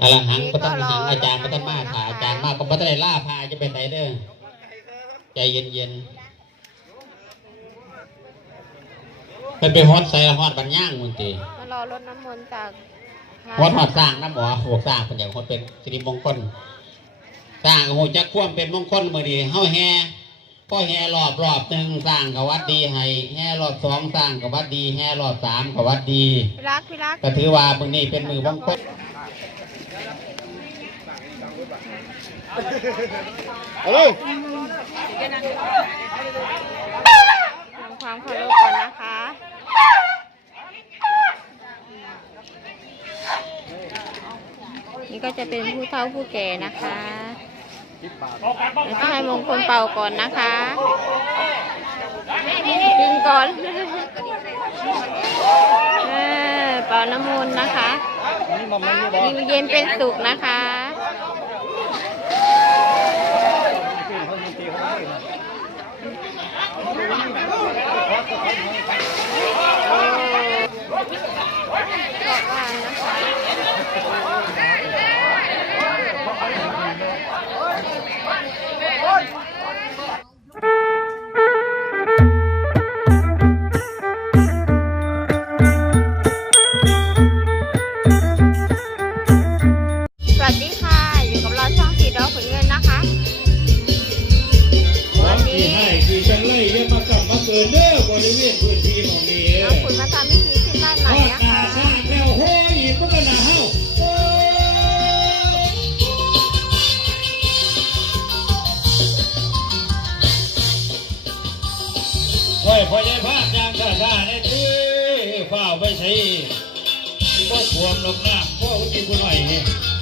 อรหังก็ต้องหังอาจารย์ก็ต้องมาขาอาจารย์มากก็ไม่ได้ล่าพาจะเป็นไหนเด้อใจเย็นๆเป็นไปฮอดใส่ฮอดบันย่างมุนตีมารอรดน้ำมนต์จากฮอดฮอดสร้างน้ำหมอหกสร้างเป็นอย่างฮอดเป็นสิริมงคลสร้างโหจักคว่ำเป็นมงคลมือดีเฮาแห่พ่อแห่รอบรอบหนึ่งสร้างกับวัดดีให้แห่รอบสองสร้างกับวัดดีแห่รอบสามกับวัดดีพี่รักพี่รักก็ถือว่ามือนี้เป็นมือมงคล เอาเลยทำความเคารพก่อนนะคะนี่ก็จะเป็นผู้เฒ่าผู้แก่นะคะเดี๋ยวจะให้มงคลเป่าก่อนนะคะดึงก่อนเออเป่าน้ำมนต์นะคะนี่มันมันนี่บออยู่เย็นเป็นสุขนะคะ พอใจพาดยางชาชาในที่ฝ้าไปใช้ก็ถ่วมลงน้ำพ่อคุณกินคุณหน่อยนี่เ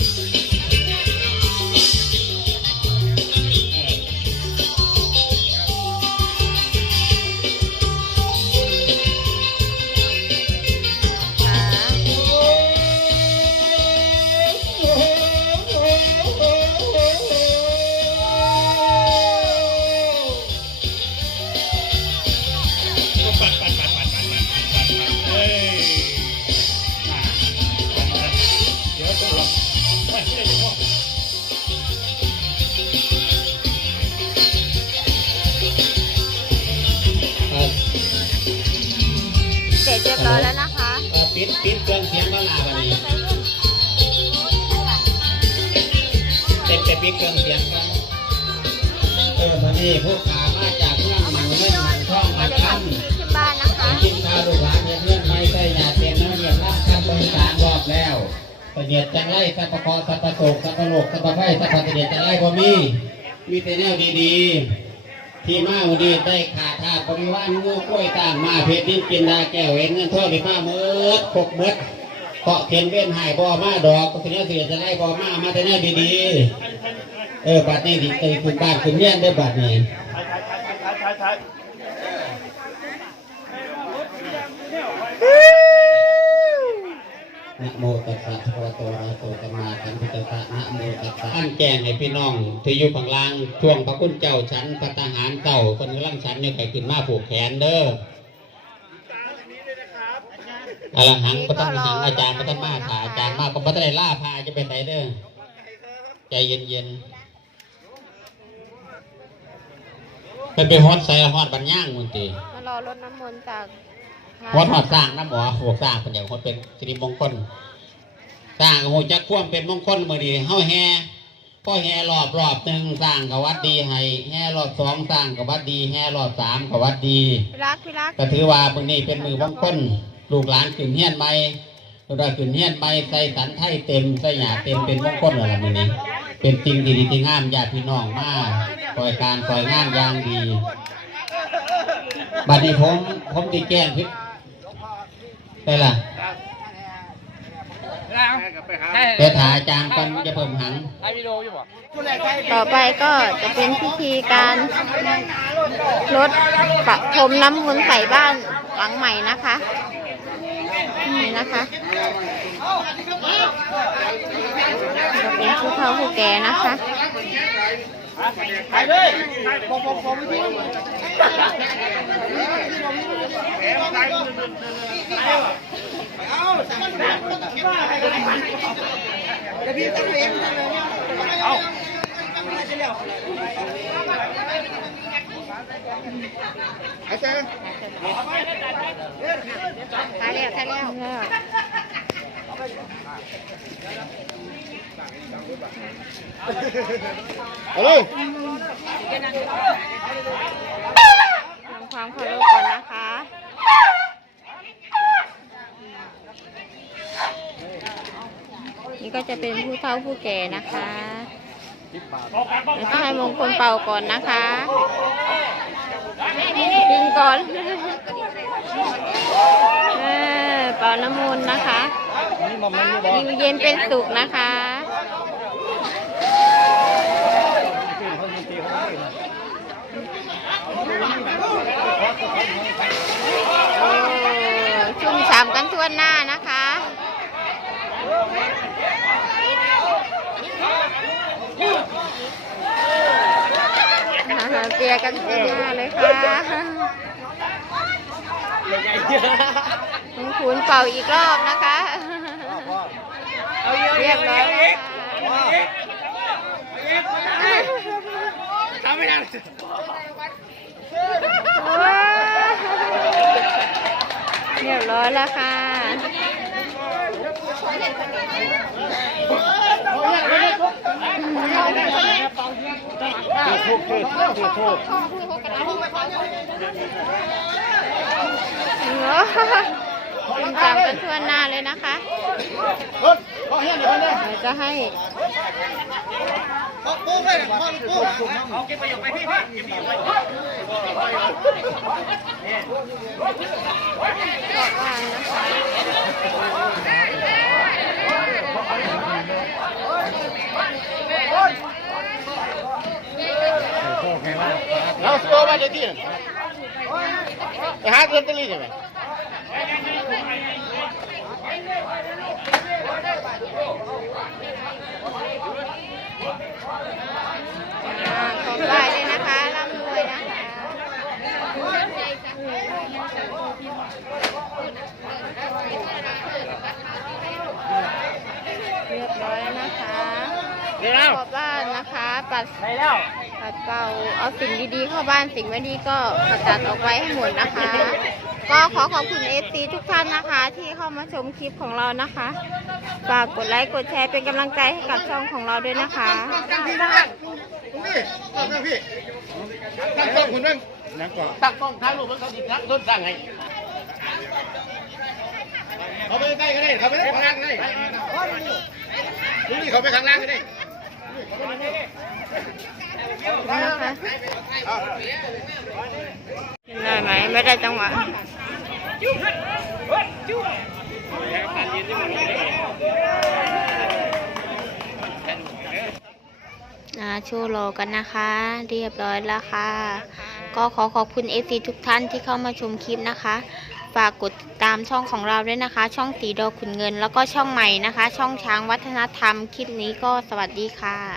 ยบร้อยแล้วนะคะเอ่อปิดปิดเครื่องเสียงก็ลาวันนี้เต็มแต่ปิดเครื่องเสียงกันเออวันนี้พวกขามาจากเมืองมันเงินมันช่องมันจะค่ำทำพิธีขึ้นบ้านนะคะกินข้าวลูกหลานเนี่ยเพื่อนไม่ใช่ยาเต็มน้ำเยียบรับขั้นบริการรอบแล้วเสนียดจังไรสัพพะสัพพะโศกสัพพะโลกสัพพะไพ่สัพพะเสนียดจังไรบ่มีมีแต่แนวดีๆ ที่มาวันนี้ได้ขาดาตุบริวารงูกล้วยต่างมาเพชรดิ้นกินดาแก้วเอ็นเงินทองที่มาเมืดคกเมืดเกาะเขียนเว้นหายบ่มาดอกก็เสนียเสียจังไรบ่มามาแต่แนวดีๆเออบัดนี้ดิเตยคุณบ้านคุณเงี้ยนได้บัดนี้ นะโมตัสสะภะคะวะโตอะระหะโตสัมมาสัมพุทธัสสะนะโมตัสสะอันแจ้งให้พี่น้องที่อยู่ข้างล่างช่วงพระคุณเจ้าฉันพระทหารเต่าคนกำลังฉันเนี่ยใครขึ้นมาผูกแขนเด้ออรหังก็ต้องหังอาจารย์ก็ต้องมาขาอาจารย์มากก็ไม่ได้ล่าพาจะเป็นไหนเด้อใจเย็นๆเป็นไปฮอดใส่ฮอดบันย่างมุนตีมารอรดน้ำมนต์จาก วัดหอดสร้างน้ำหมอหกสร้างเป็นอย่างคนเป็นสิริมงคลสร้างโหจักคว่ำเป็นมงคลมือดีเฮาแห่พ่อแห่รอบรอบหนึ่งสร้างกับวัดดีให้แห่รอบสองสร้างกับวัดดีแห่รอบสามกับวัดดีพี่รักพี่รักก็ถือว่ามือนี้เป็นมือมงคลลูกหลานขึ้นเฮียนใหม่ลูกหลานขึ้นเฮียนใหม่ใส่สันไทยเต็มใส่หยาเต็มเป็นมงคลอะไรมือนี้ เป็นจริงดีดีที่งามญาติพี่น้องมากคอยการคอยงานอย่างดีบัดนี้ผมผมติแจ้งพิษ ไปล่ะไปถ่ายอาจารย์ก่อนจะเพิ่มหัง ต่อไปก็จะเป็นพิธีการรดประพรมน้ำมนต์ใส่บ้านหลังใหม่นะคะ นี่นะคะจะเป็นผู้เฒ่าผู้แก่นะคะ ไปเลยผมผมผมไม่ทิ้งเอาจะพี่ตั้งเองเอาถ่ายแล้วถ่ายแล้ว เอาเลยทำความเคารพก่อนนะคะนี่ก็จะเป็นผู้เฒ่าผู้แก่นะคะแล้วก็ให้มงคลเป่าก่อนนะคะดึงก่อนเออเป่าน้ำมนต์นะคะนี่มันมันนี่บออยู่เย็นเป็นสุขนะคะ โอ้ ชุ่มฉ่ำกันทั่วหน้านะคะเปียกกันทั่วหน้าเลยค่ะคุณขุนเป่าอีกรอบนะคะ เรียบร้อยแล้วทำไม่ได้ เรียบร้อยแล้วค่ะทุกทุกทุกทุก ชุ่มฉ่ำกันทั่วหน้าเลยนะคะรถขอเฮียนเดี๋ยวนี้เดี๋ยวจะให้ขอปูเลยขอปูเอาเก็บประโยคไปพี่พี่เก็บประโยคไปกอดวางนะคะเราซื้อมาเดี๋ยวที่ไปหาเงินตะลี่ใช่ไหม อ่าขอบไหว้เลยนะคะร่ำรวยนะคะเรียบร้อยแล้วนะคะ เดี๋ยวแล้ว ขอบบ้านนะคะ ปัดไปแล้วปัดเป่าเอาสิ่งดีๆเข้าบ้านสิ่งไม่ดีก็ขจัดออกไว้ให้หมดนะคะ ก็ขอขอบคุณเอซีทุกท่านนะคะ ที่เข้ามาชมคลิปของเรานะคะฝากกดไลค์กดแชร์เป็นกำลังใจให้กับช่องของเราด้วยนะคะตั้งพี่ตั้งพี่ตั้งพี่ตั้งกล้องคุณตั้งนั่งก่อนตั้งกล้องถ่ายรูปมันเขาดิตั้งต้นตั้งไงเขาไปใกล้ก็ได้เขาไปข้างล่างก็ได้นี่เขาไปข้างล่างก็ได้ นะคะได้ไหมไม่ได้จังหวะอ่าโชว์รอกันนะคะ เรียบร้อยแล้วค่ะ ก็ขอขอบคุณเอฟซีทุกท่านที่เข้ามาชมคลิปนะคะ ฝากกดติดตามช่องของเราด้วยนะคะ ช่องสีดอขุนเงิน แล้วก็ช่องใหม่นะคะ ช่องช้างวัฒนธรรม คลิปนี้ก็สวัสดีค่ะ